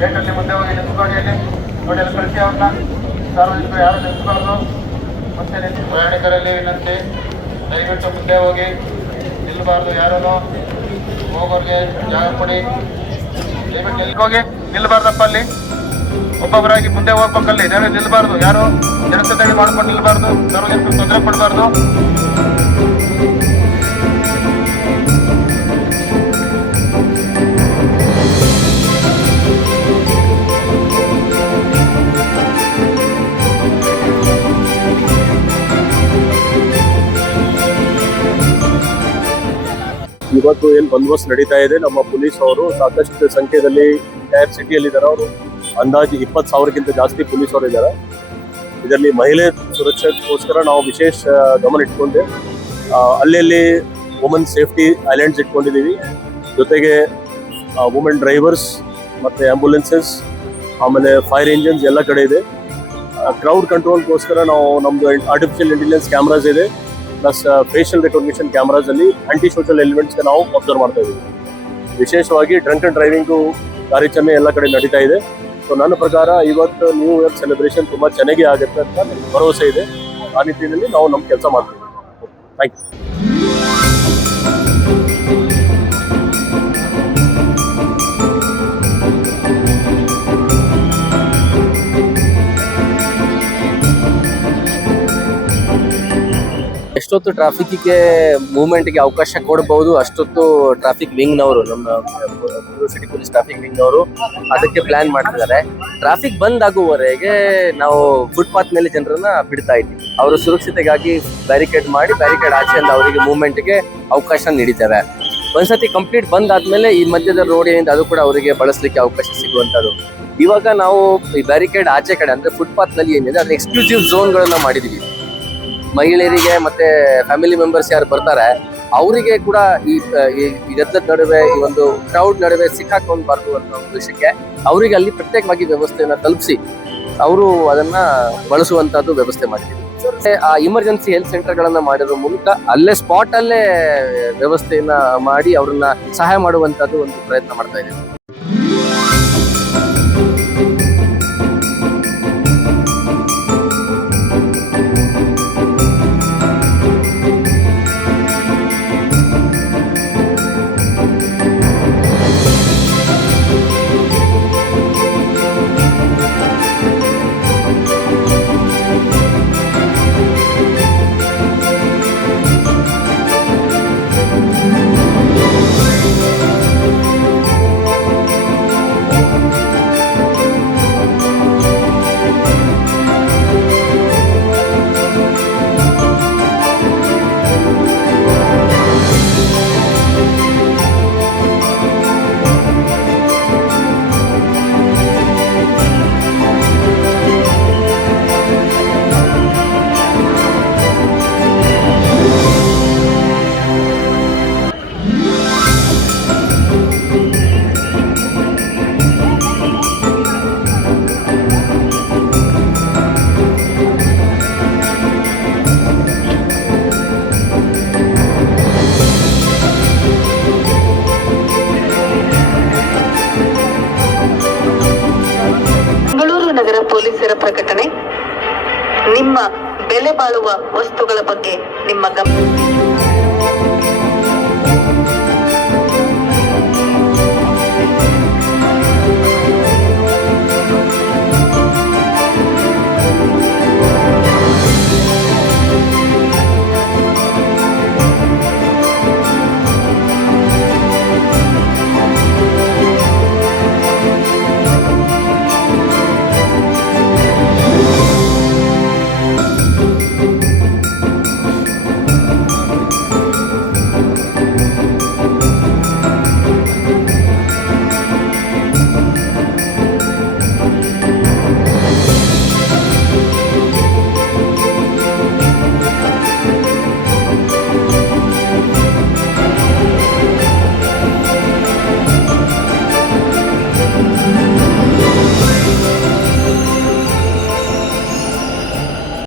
ಗೇಟಲ್ಲಿ ಮುಂದೆ ಹೋಗಿ ನಿಂತ್ಕೊಳ್ಳಿ. ಅಲ್ಲಿ ನೋಡಿ, ಅಲ್ಲಿ ಕಳಿಸಿ ಅವ್ರನ್ನ. ಸಾರ್ವಜನಿಕರು ಯಾರು ನಿಂತ್ಕೊಳ್ಳೋದು. ಮತ್ತೆ ಪ್ರಯಾಣಿಕರಲ್ಲಿ ವಿನಂತಿ, ದಯವಿಟ್ಟು ಮುಂದೆ ಹೋಗಿ ನಿಲ್ಲಬಾರ್ದು. ಯಾರೂ ಹೋಗೋರಿಗೆ ಜಾಗ ಕೊಡಿ. ದಯವಿಟ್ಟು ಎಲ್ಲಿಗೆ ಹೋಗಿ ನಿಲ್ಲಬಾರ್ದಪ್ಪ. ಅಲ್ಲಿ ಒಬ್ಬೊಬ್ಬರಾಗಿ ಮುಂದೆ ಹೋಗ್ಬೇಕಲ್ಲಿ. ಯಾರು ನಿಲ್ಲಬಾರ್ದು, ಯಾರು ಜನಸಂದಣಿ ಮಾಡ್ಕೊಂಡು ನಿಲ್ಲಬಾರ್ದು, ಸಾರ್ವಜನಿಕರು ತೊಂದರೆ ಕೊಡಬಾರ್ದು. ಇವತ್ತು ಏನು ಬಂದೋಬಸ್ತ್ ನಡೀತಾ ಇದೆ, ನಮ್ಮ ಪೊಲೀಸ್ ಅವರು ಸಾಕಷ್ಟು ಸಂಖ್ಯೆಯಲ್ಲಿ ಎಂಟೈರ್ ಸಿಟಿಯಲ್ಲಿದ್ದಾರೆ. ಅವರು ಅಂದಾಜು 20,000ಕ್ಕಿಂತ ಜಾಸ್ತಿ ಪೊಲೀಸ್ ಅವರು ಇದ್ದಾರೆ. ಇದರಲ್ಲಿ ಮಹಿಳೆ ಸುರಕ್ಷತೆಗೋಸ್ಕರ ನಾವು ವಿಶೇಷ ಗಮನ ಇಟ್ಕೊಂಡೆ ಅಲ್ಲಿ ವುಮೆನ್ ಸೇಫ್ಟಿ ಐಲ್ಯಾಂಡ್ಸ್ ಇಟ್ಕೊಂಡಿದ್ದೀವಿ. ಜೊತೆಗೆ ವುಮೆನ್ ಡ್ರೈವರ್ಸ್ ಮತ್ತು ಆ್ಯಂಬುಲೆನ್ಸಸ್, ಆಮೇಲೆ ಫೈರ್ ಇಂಜಿನ್ಸ್ ಎಲ್ಲ ಕಡೆ ಇದೆ. ಕ್ರೌಡ್ ಕಂಟ್ರೋಲ್ಗೋಸ್ಕರ ನಾವು ನಮ್ಮದು ಆರ್ಟಿಫಿಷಿಯಲ್ ಇಂಟೆಲಿಜೆನ್ಸ್ ಕ್ಯಾಮ್ರಾಸ್ ಇದೆ, ಪ್ಲಸ್ ಫೇಶಿಯಲ್ ರೆಕಗ್ನಿಷನ್ ಕ್ಯಾಮ್ರಾಸಲ್ಲಿ ಆಂಟಿ ಸೋಷಲ್ ಎಲಿಮೆಂಟ್ಸ್ಗೆ ನಾವು ಅಬ್ಸರ್ವ್ ಮಾಡ್ತಾ ಇದ್ದೀವಿ. ವಿಶೇಷವಾಗಿ ಡ್ರಂಕ್ ಅಂಡ್ ಡ್ರೈವಿಂಗು ಕಾರ್ಯಾಚರಣೆ ಎಲ್ಲ ಕಡೆ ನಡೀತಾ ಇದೆ. ಸೊ ನನ್ನ ಪ್ರಕಾರ ಇವತ್ತು ನ್ಯೂ ಇಯರ್ ಸೆಲೆಬ್ರೇಷನ್ ತುಂಬ ಚೆನ್ನಾಗಿ ಆಗುತ್ತೆ ಅಂತ ನನಗೆ ಭರವಸೆ ಇದೆ. ಆ ನಿಟ್ಟಿನಲ್ಲಿ ನಾವು ನಮ್ಮ ಕೆಲಸ ಮಾಡ್ತೀವಿ. Thank you. ಎಷ್ಟೊತ್ತು ಟ್ರಾಫಿಕ್ಗೆ ಮೂವ್ಮೆಂಟ್ಗೆ ಅವಕಾಶ ಕೊಡಬಹುದು ಅಷ್ಟೊತ್ತು ಟ್ರಾಫಿಕ್ ವಿಂಗ್ನವರು, ನಮ್ಮ ಸಿಟಿ ಪೊಲೀಸ್ ಟ್ರಾಫಿಕ್ ವಿಂಗ್ನವರು ಅದಕ್ಕೆ ಪ್ಲಾನ್ ಮಾಡ್ತಿದ್ದಾರೆ. ಟ್ರಾಫಿಕ್ ಬಂದ್ ಆಗುವವರೆಗೆ ನಾವು ಫುಟ್ಪಾತ್ ಮೇಲೆ ಜನರನ್ನ ಬಿಡ್ತಾ ಇದ್ದೀವಿ. ಅವರು ಸುರಕ್ಷತೆಗಾಗಿ ಬ್ಯಾರಿಕೇಡ್ ಮಾಡಿ, ಬ್ಯಾರಿಕೇಡ್ ಆಚೆಯಿಂದ ಅವರಿಗೆ ಮೂವ್ಮೆಂಟ್ಗೆ ಅವಕಾಶ ನೀಡಿದ್ದೇವೆ. ಒಂದ್ಸತಿ ಕಂಪ್ಲೀಟ್ ಬಂದ್ ಆದ್ಮೇಲೆ ಈ ಮಧ್ಯದ ರೋಡ್ ಏನಿದೆ ಅದು ಕೂಡ ಅವರಿಗೆ ಬಳಸಲಿಕ್ಕೆ ಅವಕಾಶ ಸಿಗುವಂತದ್ದು. ಇವಾಗ ನಾವು ಈ ಬ್ಯಾರಿಕೇಡ್ ಆಚೆ ಕಡೆ ಅಂದ್ರೆ ಫುಟ್ಪಾತ್ ನಲ್ಲಿ ಏನಿದೆ ಅದು ಎಕ್ಸ್ಕ್ಲೂಸಿವ್ ಝೋನ್ಗಳನ್ನ ಮಾಡಿದೀವಿ. ಮಹಿಳೆಯರಿಗೆ ಮತ್ತೆ ಫ್ಯಾಮಿಲಿ ಮೆಂಬರ್ಸ್ ಯಾರು ಬರ್ತಾರೆ ಅವರಿಗೆ ಕೂಡ ಈ ಗದ್ದಲದ ನಡುವೆ, ಈ ಒಂದು ಕ್ರೌಡ್ ನಡುವೆ ಸಿಕ್ಕಾಕೊಂಡ್ಬಾರ್ದು ಅನ್ನೋ ಒಂದು ವಿಷಯಕ್ಕೆ ಅವರಿಗೆ ಅಲ್ಲಿ ಪ್ರತ್ಯೇಕವಾಗಿ ವ್ಯವಸ್ಥೆಯನ್ನ ತಲುಪಿಸಿ ಅವರು ಅದನ್ನ ಬಳಸುವಂತದ್ದು ವ್ಯವಸ್ಥೆ ಮಾಡಿದ್ದೀವಿ. ಆ ಇಮರ್ಜೆನ್ಸಿ ಹೆಲ್ತ್ ಸೆಂಟರ್ ಗಳನ್ನ ಮಾಡಿರೋ ಮೂಲಕ ಅಲ್ಲೇ ಸ್ಪಾಟ್ ಅಲ್ಲೇ ವ್ಯವಸ್ಥೆಯನ್ನ ಮಾಡಿ ಅವ್ರನ್ನ ಸಹಾಯ ಮಾಡುವಂತದ್ದು ಒಂದು ಪ್ರಯತ್ನ ಮಾಡ್ತಾ ಇದ್ದೀವಿ. ನಗರ ಪೊಲೀಸರ ಪ್ರಕಟಣೆ. ನಿಮ್ಮ ಬೆಲೆ ಬಾಳುವ ವಸ್ತುಗಳ ಬಗ್ಗೆ ನಿಮ್ಮ ಗಮನ